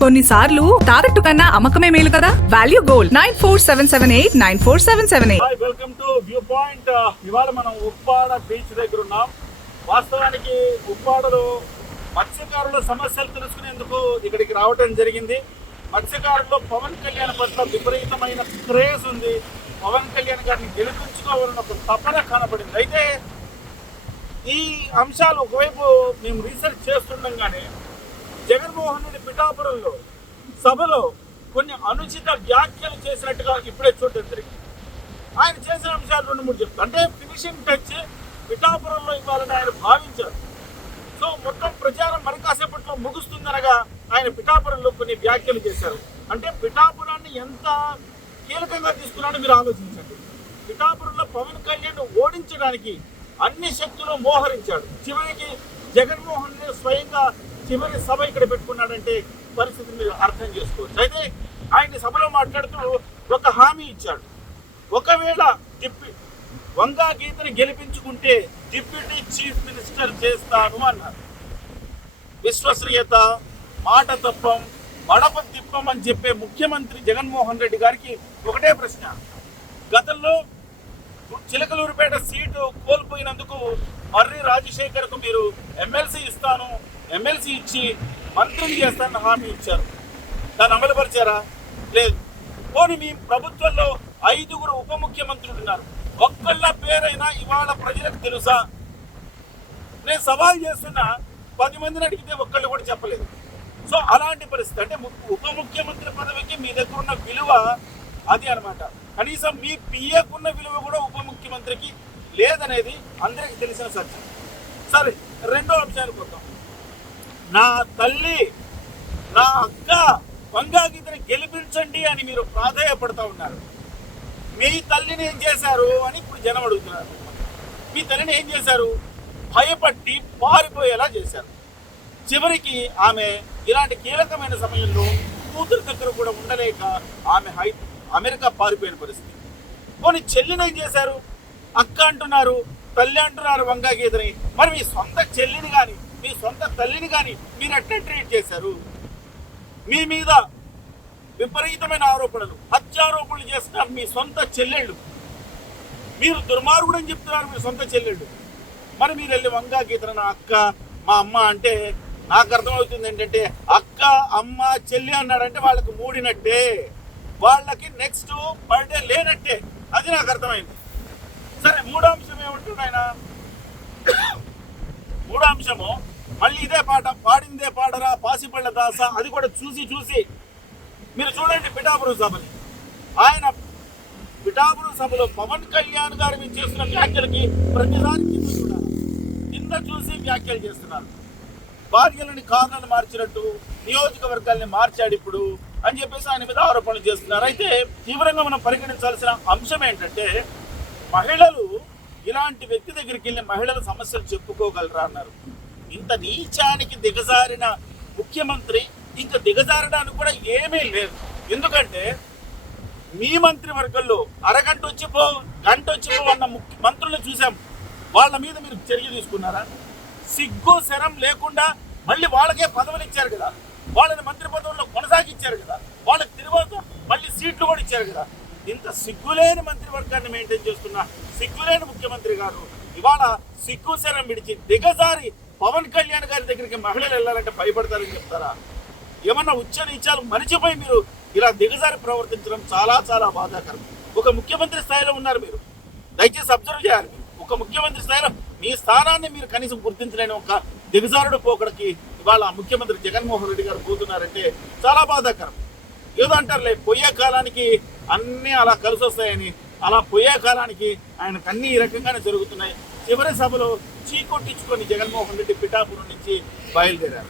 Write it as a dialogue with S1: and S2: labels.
S1: కొన్నిసార్లు తాకట్టు కన్నా అమ్మకమే మేలు కదా? Value gold nine four seven seven eight nine four seven seven eight
S2: welcome to view point ఇవాళ మనం ఉప్పాడ బీచ్ దగ్గర ఉన్నాం. వాస్తవానికి ఉప్పాడలో మత్స్యకారుల సమస్యలు తెలుసుకునేందుకు ఇక్కడికి రావడం జరిగింది. మత్స్యకారుల్లో పవన్ కళ్యాణ్ పట్ల విపరీతమైన క్రేజ్ ఉంది. పవన్ కళ్యాణ్ గారిని గెలిపించుకోవాలని ఒక తపన కనబడింది అయితే ఈ అంశాలు ఒకవైపు మేము రీసెర్చ్ చేస్తుండగానే జగన్మోహన్ రెడ్డి పిఠాపురంలో సభలో కొన్ని అనుచిత వ్యాఖ్యలు చేసినట్టుగా ఇప్పుడే చూడడం జరిగింది. ఆయన చేసిన అంశాలు రెండు మూడు చెప్తారు అంటే ఫినిషింగ్ టచ్ పిఠాపురంలో ఇవ్వాలని ఆయన భావించారు. సో మొత్తం ప్రచారం మరి కాసేపట్లో ముగుస్తుందనగా ఆయన పిఠాపురంలో కొన్ని వ్యాఖ్యలు చేశారు. అంటే పిఠాపురాన్ని ఎంత కీలకంగా తీసుకున్నాడో మీరు ఆలోచించండి. పిఠాపురంలో పవన్ కళ్యాణ్ ఓడించడానికి అన్ని శక్తులు మోహరించాడు. చివరికి జగన్మోహన్ స్వయంగా చివరి సభ ఇక్కడ పెట్టుకున్నాడంటే పరిస్థితిని మీరు అర్థం చేసుకోవచ్చు. అయితే ఆయన సభలో మాట్లాడుతూ ఒక హామీ ఇచ్చాడు. ఒకవేళ డిప్యూ వంగా గీతని గెలిపించుకుంటే డిప్యూటీ చీఫ్ మినిస్టర్ చేస్తాను అన్నారు. విశ్వసనీయత మాట తప్పం మడప తిప్పం అని చెప్పే ముఖ్యమంత్రి జగన్మోహన్ రెడ్డి గారికి ఒకటే ప్రశ్న. గతంలో చిలకలూరుపేట సీటు కోల్పోయినందుకు మర్రి రాజశేఖర్కు మీరు ఎమ్మెల్సీ ఇస్తాను ఎమ్మెల్సీ ఇచ్చి మంత్రిని చేస్తానని హామీ ఇచ్చారు. దాన్ని అమలుపరిచారా? లేదు. పోనీ మీ ప్రభుత్వంలో ఐదుగురు ఉప ముఖ్యమంత్రులు ఉన్నారు. ఒక్కళ్ళ పేరైనా ఇవాళ ప్రజలకు తెలుసా? నేను సవాల్ చేస్తున్నా పది మందిని అడిగితే ఒక్కళ్ళు కూడా చెప్పలేదు. సో అలాంటి పరిస్థితి అంటే ము- ఉప ముఖ్యమంత్రి పదవికి మీ దగ్గర ఉన్న విలువ అది అనమాట కనీసం మీ పిఏకున్న విలువ కూడా ఉప ముఖ్యమంత్రికి లేదనేది అందరికీ తెలిసిన సత్యం. సరే రెండో అంశానికి వద్దాం. నా తల్లి నా అక్క వంగాగీతని గెలిపించండి అని మీరు ప్రాధాయపడతా ఉన్నారు. మీ తల్లిని ఏం చేశారు అని ఇప్పుడు జనం అడుగుతున్నారు. మీ తల్లిని ఏం చేశారు? భయపట్టి పారిపోయేలా చేశారు. చివరికి ఆమె ఇలాంటి కీలకమైన సమయంలో కూతురు దగ్గర కూడా ఉండలేక ఆమె హై అమెరికా పారిపోయిన పరిస్థితి. కొన్ని చెల్లిని ఏం చేశారు? అక్క అంటున్నారు తల్లి అంటున్నారు వంగాగీతని. మరి మీ సొంత చెల్లిని కానీ మీ సొంత తల్లిని కానీ మీరు ఎట్లా ట్రీట్ చేశారు? మీ మీద విపరీతమైన ఆరోపణలు హత్యారోపణలు చేస్తున్నారు మీ సొంత చెల్లెళ్ళు. మీరు దుర్మార్గుడు అని చెప్తున్నారు మీ సొంత చెల్లెళ్ళు. మరి మీరు వెళ్ళి వంగా గీతన నా అక్క మా అమ్మ అంటే నాకు అర్థమవుతుంది ఏంటంటే అక్క అమ్మ చెల్లి అన్నాడంటే వాళ్ళకి మూడినట్టే. వాళ్ళకి నెక్స్ట్ బర్త్డే లేనట్టే. అది నాకు అర్థమైంది. సరే మూడో అంశం ఏమంటున్నాయన అంశము మళ్ళీ ఇదే పాట పాడిందే పాడరా పాసిపళ్ళ దాస అది కూడా చూసి చూసి. మీరు చూడండి పిఠాపురం సభని. ఆయన పిఠాపురం సభలో పవన్ కళ్యాణ్ గారు మీరు చేస్తున్న వ్యాఖ్యలకి ప్రతిసారి కింద చూడాలి. కింద చూసి వ్యాఖ్యలు చేస్తున్నారు. భార్యలని కార్లను మార్చినట్టు నియోజకవర్గాల్ని మార్చాడు ఇప్పుడు అని చెప్పేసి ఆయన మీద ఆరోపణలు చేస్తున్నారు. అయితే తీవ్రంగా మనం పరిగణించాల్సిన అంశం ఏంటంటే మహిళలు ఇలాంటి వ్యక్తి దగ్గరికి వెళ్ళి మహిళల సమస్యలు చెప్పుకోగలరా అన్నారు. ఇంత నీచానికి దిగజారిన ముఖ్యమంత్రి ఇంకా దిగజారడానికి కూడా ఏమీ లేదు. ఎందుకంటే మీ మంత్రివర్గంలో అరగంట వచ్చి పో గంట వచ్చి పో అన్న ముఖ్య మంత్రులను చూసాం. వాళ్ళ మీద మీరు చర్య తీసుకున్నారా? సిగ్గు శరం లేకుండా మళ్ళీ వాళ్ళకే పదవులు ఇచ్చారు కదా? వాళ్ళని మంత్రి పదవుల్లో కొనసాగించారు కదా? వాళ్ళకి తిరుగుతూ మళ్ళీ సీట్లు కూడా ఇచ్చారు కదా? ఇంత సిగ్గులేని మంత్రివర్గాన్ని మెయింటైన్ చేస్తున్న సిగ్గులేని ముఖ్యమంత్రి గారు ఇవాళ సిగ్గు శరం విడిచి దిగజారి పవన్ కళ్యాణ్ గారి దగ్గరికి మహిళలు వెళ్ళాలంటే భయపడతారని చెప్తారా? ఏమన్నా ఉచ్చ నీచాలు మరిచిపోయి మీరు ఇలా దిగజారి ప్రవర్తించడం చాలా చాలా బాధాకరం. ఒక ముఖ్యమంత్రి స్థాయిలో ఉన్నారు మీరు. దయచేసి అబ్జర్వ్ చేయాలి ఒక ముఖ్యమంత్రి స్థాయిలో మీ స్థానాన్ని మీరు కనీసం గుర్తించలేని ఒక దిగజారుడు పోకడికి ఇవాళ ముఖ్యమంత్రి జగన్మోహన్ రెడ్డి గారు పోతున్నారంటే చాలా బాధాకరం. ఏదో అంటారులే పోయే కాలానికి అన్నీ అలా కలిసి వస్తాయని అలా పోయే కాలానికి ఆయనకు అన్ని ఈ రకంగానే జరుగుతున్నాయి. చివరి సభలో చీకొట్టించుకొని జగన్మోహన్ రెడ్డి పిఠాపురం నుంచి బయలుదేరారు.